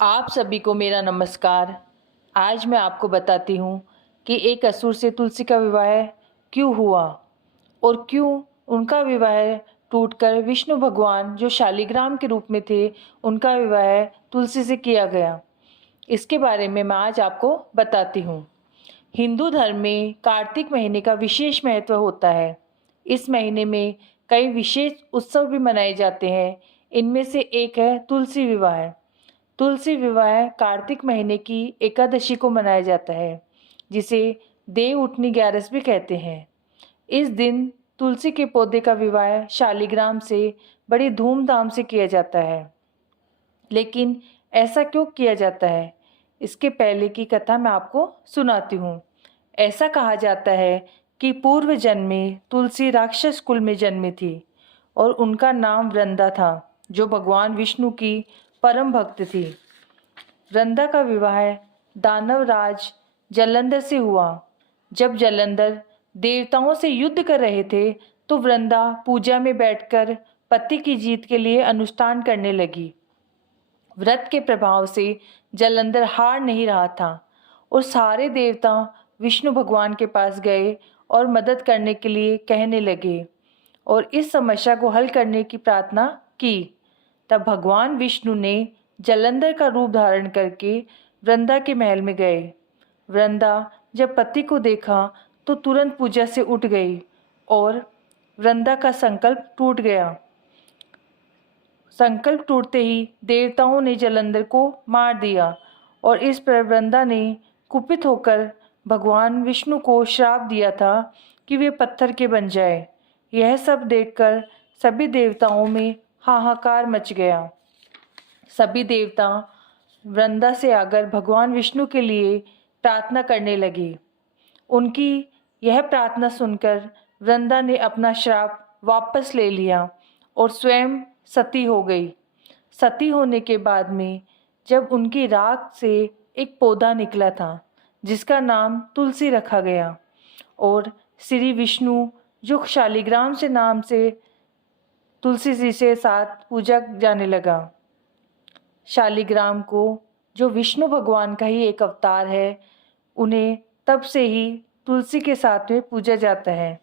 आप सभी को मेरा नमस्कार। आज मैं आपको बताती हूँ कि एक असुर से तुलसी का विवाह क्यों हुआ और क्यों उनका विवाह टूटकर विष्णु भगवान जो शालिग्राम के रूप में थे उनका विवाह तुलसी से किया गया। इसके बारे में मैं आज आपको बताती हूँ। हिंदू धर्म में कार्तिक महीने का विशेष महत्व होता है। इस महीने में कई विशेष उत्सव भी मनाए जाते हैं। इनमें से एक है तुलसी विवाह। तुलसी विवाह कार्तिक महीने की एकादशी को मनाया जाता है, जिसे देव उठनी ग्यारस भी कहते हैं। इस दिन तुलसी के पौधे का विवाह शालिग्राम से बड़ी धूमधाम से किया जाता है। लेकिन ऐसा क्यों किया जाता है, इसके पहले की कथा मैं आपको सुनाती हूँ। ऐसा कहा जाता है कि पूर्व जन्म में तुलसी राक्षस कुल में जन्मी थी और उनका नाम वृंदा था, जो भगवान विष्णु की परम भक्त थी। वृंदा का विवाह दानवराज जलंधर से हुआ। जब जलंधर देवताओं से युद्ध कर रहे थे तो वृंदा पूजा में बैठकर पति की जीत के लिए अनुष्ठान करने लगी। व्रत के प्रभाव से जलंधर हार नहीं रहा था और सारे देवता विष्णु भगवान के पास गए और मदद करने के लिए कहने लगे और इस समस्या को हल करने की प्रार्थना की। तब भगवान विष्णु ने जलंधर का रूप धारण करके वृंदा के महल में गए। वृंदा जब पति को देखा तो तुरंत पूजा से उठ गई और वृंदा का संकल्प टूट गया। संकल्प टूटते ही देवताओं ने जलंधर को मार दिया और इस पर वृंदा ने कुपित होकर भगवान विष्णु को श्राप दिया था कि वे पत्थर के बन जाए। यह सब देखकर सभी देवताओं में हाहाकार मच गया। सभी देवता वृंदा से आकर भगवान विष्णु के लिए प्रार्थना करने लगे। उनकी यह प्रार्थना सुनकर वृंदा ने अपना श्राप वापस ले लिया और स्वयं सती हो गई। सती होने के बाद में जब उनकी राख से एक पौधा निकला था जिसका नाम तुलसी रखा गया और श्री विष्णु जो शालिग्राम से नाम से तुलसी जी से साथ पूजा जाने लगा। शालिग्राम को जो विष्णु भगवान का ही एक अवतार है, उन्हें तब से ही तुलसी के साथ में पूजा जाता है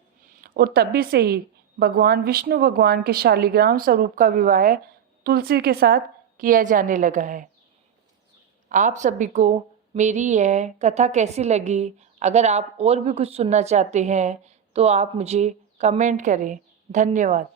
और तभी से ही भगवान विष्णु भगवान के शालिग्राम स्वरूप का विवाह तुलसी के साथ किया जाने लगा है। आप सभी को मेरी यह कथा कैसी लगी? अगर आप और भी कुछ सुनना चाहते हैं तो आप मुझे कमेंट करें। धन्यवाद।